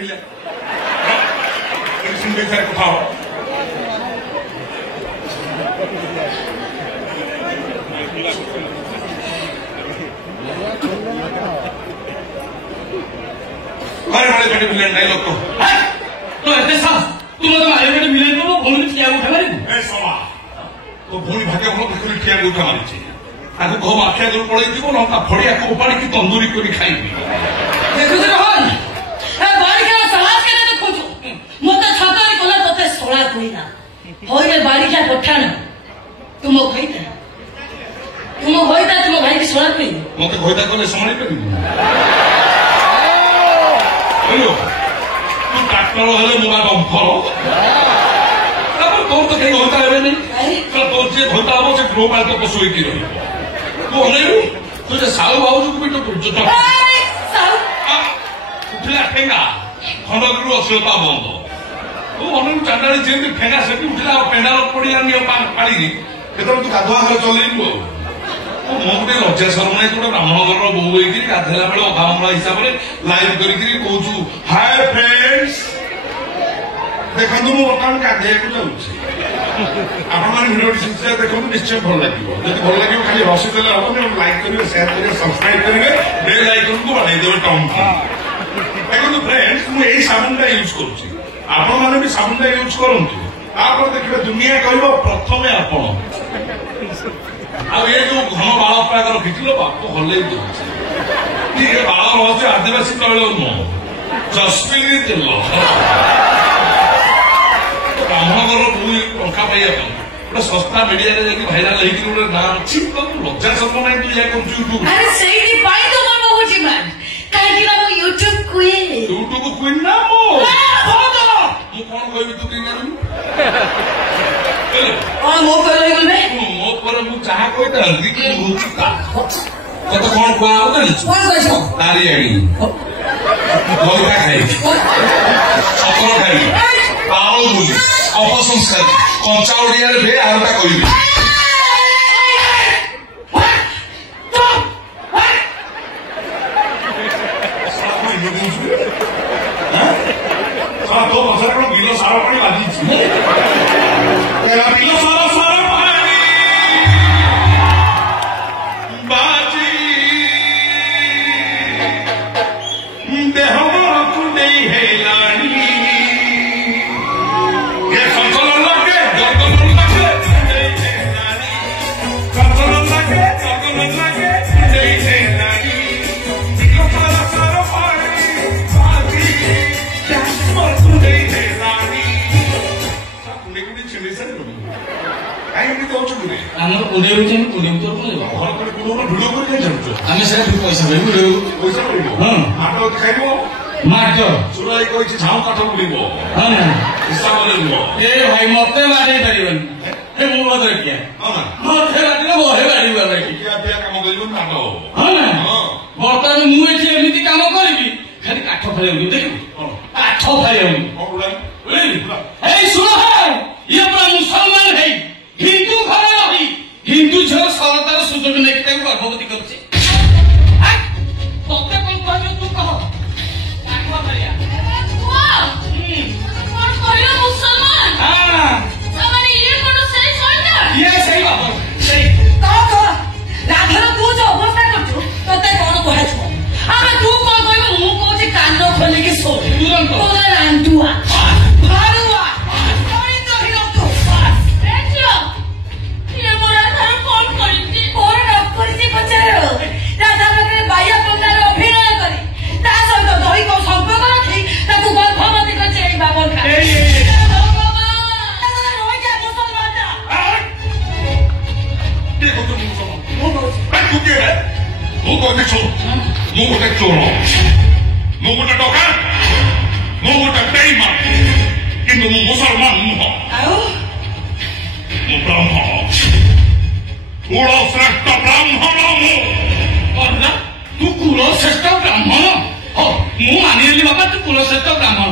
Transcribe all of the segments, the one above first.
मिले सुनते थे कथा मारे मारे बेटे मिले नहीं लोग तो ऐसे सास तुम तो मारे बेटे मिले तो भूमि क्या उठा मारी ए सवा तो भूमि भाग्य भलो देखो क्या उठा मारी आगु घो माफिया दूर पड़े जीव ना फड़िया को उपाड़ी की तंदूरी करी खाइबी देखो से रहन ए बाड़ी के समाज के ने खोजो मोते छाता कोला तोते सोला कोइना होइले बाड़ी के पठान तुम होइता तुम भाई की सोला कोइ मते होइता कोले समाई करी हेलो तू काटलो हेले मुगा बम फरो तब तो तो कहीं होता है नहीं तो जे होता हो से ग्लोबल तो सोई की रही तू नहीं तुझे साल बाबू को भी तो जो तो साल उठला फेंगा खंडगुरु अश्लीलता बंद तू अनु चांडाली जेंति फेंगा से उठला पेंडाल पड़ी आनी पाड़ी केतन तू गाधवा घर चलेइबो ମୁଁ ଗୋଟେ ଲଜ୍ଜା ଶରମ ନାହିଁ ଗୋଟେ ବ୍ରାହ୍ମଣ ଘରର ବୋହୂ ହେଇକି ଗାଧେଇଲା ବେଳେ ଅଧା ଅମଳା ହିସାବରେ ଲାଇଭ୍ କରିକି କହୁଛୁ ହାଏ ଫ୍ରେଣ୍ଡସ୍ ଦେଖନ୍ତୁ ମୁଁ ବର୍ତ୍ତମାନ ଗାଧେଇବାକୁ ଯାଉଛି ଆପଣମାନେ ଭିଡ଼ିଓଟି ଶେଷରେ ଦେଖନ୍ତୁ ନିଶ୍ଚୟ ଭଲ ଲାଗିବ ଯଦି ଭଲ ଲାଗିବ ଖାଲି ହସି ଦେଲେ ହବନି ଲାଇକ୍ କରିବେ ସେୟାର କରିବେ ସବସ୍କ୍ରାଇବ କରିବେ ବେଲ୍ ଆଇକନକୁ ବଢେଇଦେବେ ଟଙ୍କି ଦେଖନ୍ତୁ ଫ୍ରେଣ୍ଡସ୍ ମୁଁ ଏଇ ସାବୁନଟା ୟୁଜ୍ କରୁଛି ଆପଣମାନେ ବି ସାବୁନଟା ୟୁଜ୍ କରନ୍ତୁ ତାପରେ ଦେଖିବେ ଦୁନିଆ କହିବ ପ୍ରଥମେ ଆପଣ ଆଉ ଏ ଯୋଉ ଘନ ବାଳ ପ୍ରାଗ ରଖିଥିଲ ବାପ ହଲେଇ ଦଉଛି ଏ ବାଳ ରହୁଛି ଆଦିବାସୀ ତୈଳ ନୁହଁ ଜସ୍ମିନ ତେଲ ବ୍ରାହ୍ମଣଙ୍କର ଟଙ୍କା ପାଇବା ପାଇଁ ଗୋଟେ ଶସ୍ତା ମିଡିଆରେ ଯାଇକି ଭାଇରାଲ ହେଇକି ଗୋଟେ ନାଁ ଅଛି ଲଜ୍ଜା ଶର୍ମ ନାହିଁ ତୁ ଏହା କରୁଛୁ ୟୁଟ୍ୟୁବ ସେଇଥିପାଇଁ ତ ମୋର ହଉଛି ମ୍ୟାନ୍ କାହିଁକି ନା ମୁଁ ୟୁଟ୍ୟୁବ କୁଇନ୍ ନା ମୁଁ କଣ କହିବି ତୁ କେହି ଜାଣିବୁ ମୋ ପରେ ମୋ ପରେ ମୁଁ ଯାହା କହିଥାନ୍ତି ତତେ କଣ କୁହା ହବ ଜାଣିଛୁ ନାରୀ ଆଣି ଲଙ୍କା ଖାଇବି ସତର ଖାଇବି ପାଳ ବୁଲି ଅପସଂସ୍କାରୀ କଞ୍ଚା ଓଡିଆରେ ବେ ଆରଟା କହିବି ତୋ ପଛରେ କଣ ବିଲ ସାର ପାଣି ବାଜିଛି ବିଲ ସାର ପାଣି ବାଜି ଦେହ କୁଣ୍ଡେଇ ହେଲାଣି ସଙ୍କଲ ଲାଗେ ଜଗନ ଲାଗେ କୁଣ୍ଡେଇ ହେଲାଣି ସଙ୍କଲ ଲାଗେ ଜଗନ ଲାଗେ କୁଣ୍ଡେଇ ହେଲାଣି ବିଲ ସାର ପାଣି ବାଜି କୁଣ୍ଡେଇ ହେଲାଣି କୁଣ୍ଡେଇ ଛିଣ୍ଡେଇ ସାରିଲୁଣି କାହିଁକି କହୁଛୁ ଆମର କୁଣ୍ଡେଇ ହଉଛି ଆମେ କୁଣ୍ଡେଇ ଭିତରେ କଣ ଯିବା ଘର କରି କୁଣ୍ଡ ଭିଡିଓ କରି କାହିଁ ଜାଣୁଛୁ ଆମେ ସେଟା ପଇସା ପାଇବୁ ପଇସା ମିଳିବ ହଁ ମାଟ ଖାଇବ ମାଛ ସୁରାଇ କହିଛି ଝାଉଁ କାଠ ବୁଲିବ ହଁ ନା ହିସାବ ନେବ ଏ ଭାଇ ମତେ ବାଡେଇ ପାରିବନି ମୁଁ ମତେ କିଆ ମତେ ବାଡିଲେ ବହେ ବାଡିବା ଭାଇ କିଆ ପିଆ କାମ କରିବୁନି ମାଟ ହଁ ନା ବର୍ତ୍ତମାନ ମୁଁ ଏଠି ଏମିତି କାମ କରିବି ଖାଲି କାଠ ଫାଳିବାକୁ ଦେଖିବୁ କାଠ ଫାଳିବାକୁ ଏଇ ଶୁଣ ଇଏ ପୁରା ମୁସଲମାନ ହେଇ ହିନ୍ଦୁ ଘରେ ରହି ହିନ୍ଦୁ ଝିଅ ସରକାର ସୁଯୋଗ ନେଇକି ତାକୁ ଗର୍ଭବତୀ କରୁଛି ତତେ କଣ କହିବେ ତୁ କହ କାଠ ଫାଳିଆ ସେଇ ବାପ ସେଇ ରାଧାର ତୁ ଯୋଉ ଅବସ୍ଥା କରୁଛୁ ତତେ କଣ କୁହାଯିବ ଆମେ ତୁ କଣ କହିବୁ ମୁଁ କହୁଛି କାନ ଖୋଲିକି ଶୋ ତୋର ରାନ୍ଧୁଆ ଭାରୁଆ ମୁଁ ଗୋଟେ ଚୋର ମୁଁ ଗୋଟେ ଟଙ୍କା ମୁଁ ଗୋଟେ ବେଇମାନ କିନ୍ତୁ ମୁଁ ମୁସଲମାନ ନୁହଁ ମୁଁ ବ୍ରାହ୍ମଣ କୁଳଶ୍ରେଷ୍ଠ ବ୍ରାହ୍ମଣ ମୁଁ ତୁ କୁଳଶ୍ରେଷ୍ଠ ବ୍ରାହ୍ମଣ ମୁଁ ମାନିଲି ବାବା ତୁ କୁଳଶ୍ରେଷ୍ଠ ବ୍ରାହ୍ମଣ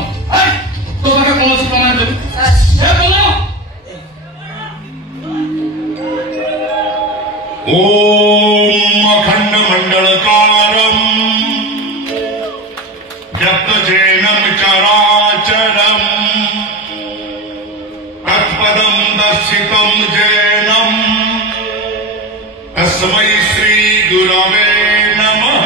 ତୋ ପାଖରେ କୌଣସି ପ୍ରମାଣ ଦେବି ओम अखंड मंडलकारम जप्त जैन चराचरम् तत्पदं दर्शितं जैनम् तस्मै श्रीगुरवे नमः।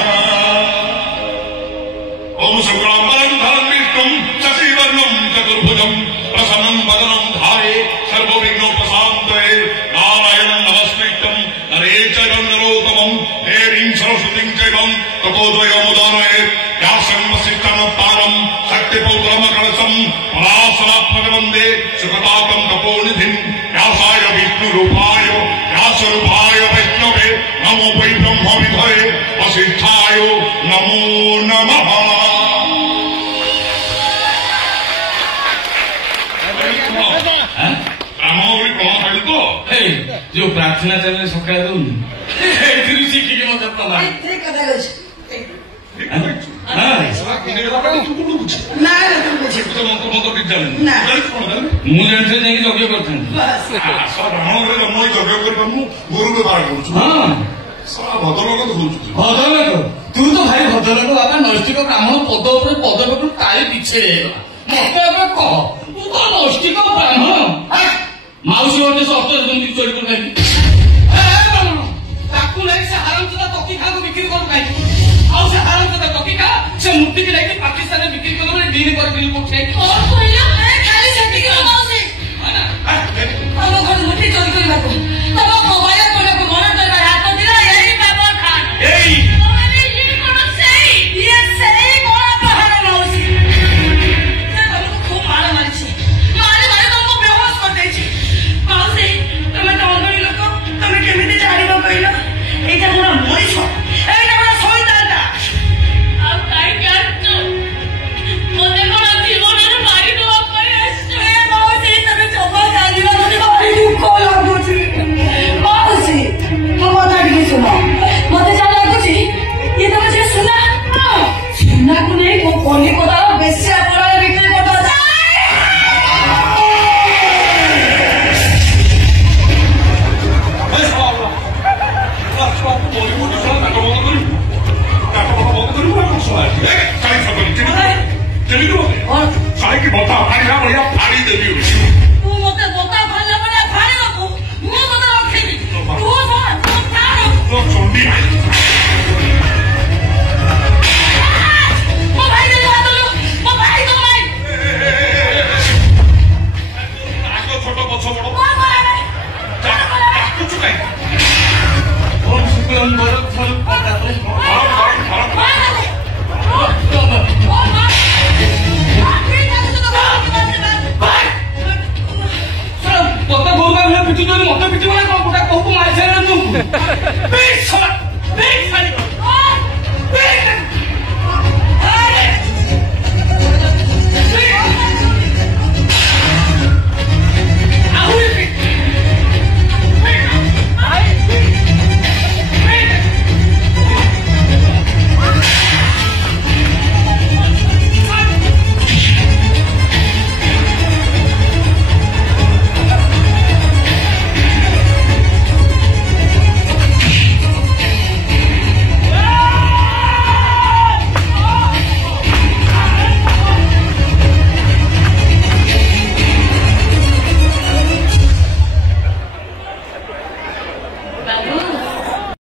ओम शुक्लाम्बरं धरं विष्णुं शशिवर्णं चतुर्भुजं प्रसन्नं वदनं ध्याये सर्वविघ्नोपशान्तये नारायणं नमस्कृत्यं नरे चैव नरोत्तमं देवीं सरस्वतीं चैव ततो द्वयोमुदारयेत् व्यासं वसिष्ठमवतारं शक्तिपौत्रमकलशं पराशरात्मज वन्दे सुखतातं तपोनिधिं व्यासाय विष्णुरूपाय व्यासरूपाय वैष्णवे नमो वै ब्रह्मविधये वसिष्ठाय नमो नमः। जो प्रार्थना चैनल सकाळ दून शिक्षिके मत प्रमाण ମୁଁ ଜାଣିଥିଲି ଯାଇକି ଯଜ୍ଞ କରିଥାନ୍ତି ବ୍ରାହ୍ମଣରେ ଜନ୍ମ ହୋଇ ଯଜ୍ଞ କରିପାରୁନୁ ଗୋରୁ ବ୍ୟବହାର କରୁଛୁ ଭଦ୍ରଲୋକ ଭଦ୍ରଲୋକ ତୁ ତ ଭାଇ ଭଦ୍ରଲୋକ ବାପା ନୈଷ୍ଠିକ ବ୍ରାହ୍ମଣ ପଦ ଉପରେ ପଦ ପଟୁ ତାଳି ପିଛେ ମତେ ଏବେ କହ ତୁ ତ ନୈଷ୍ଠିକ ବ୍ରାହ୍ମଣ ମାଉସୀ ଗୋଟେ ସପ୍ତାହ ଯେମିତି ଚୋରି କରୁ କାହିଁକି ତାକୁ ନେଇ ସେ ହାରାମଚୋଦା ତକି ଖାକୁ ବିକ୍ରି କରୁ କାହିଁକି ଆଉ ସେ ହାରାମଚୋଦା ତକି ଖା ସେ ମୂର୍ତ୍ତିକି ନେଇକି ପାକିସ୍ତାନରେ ବିକ୍ରି କରୁ ବୋଲି ଦିନ ପରେ ଦିନ ପଠାଇ ଖାଲି ସେତିକି ମାଉସୀ ତମ ଘର ମୂର୍ତ୍ତି ଚୋରି କରିବାକୁ ତମ ମୋବାଇଲ କରିବାକୁ ମନ ଦେବା ହାତ ଦିଲା ଏଇ ବାବର ଖାନ ସେଇ କଣ ପାହାଡ଼ ମାଉସୀ ତମକୁ ଖୁବ ମାର ମାରିଛି ମାରି ତମକୁ ବେହୋସ କରିଦେଇଛି ମାଉସୀ ତମେ ତ ଅଙ୍ଗଣୀ ଲୋକ ତମେ କେମିତି ଜାଣିବ କହିଲ ଏଇଟା ମୋର ମଣିଷ ଏଇଟା ମୋର ଶୈତାନଟା ଆଉ କାହିଁକି ଆସିଛୁ ମତେ କଣ ଜୀବନରେ ମାରିଦେବା ପାଇଁ ଆସିଛୁ ମାଉସୀ ତମେ ଜମା ଜାଣିବା ମତେ ଭାରି ଦୁଃଖ ଲାଗୁଛି ମାଉସୀ ମୋ କଥା ଟିକେ ଶୁଣ ମତେ ଯାହା ଲାଗୁଛି ଇଏ ତମେ ସେ ସୁନାକୁ ନେଇ ମୋ କଲିକତାର ବେଶ୍ୟା ପଳାରେ ବିକ୍ରି କରିଦେବା साड़ी की बता फाड़ी बढिया फाड़ी देवी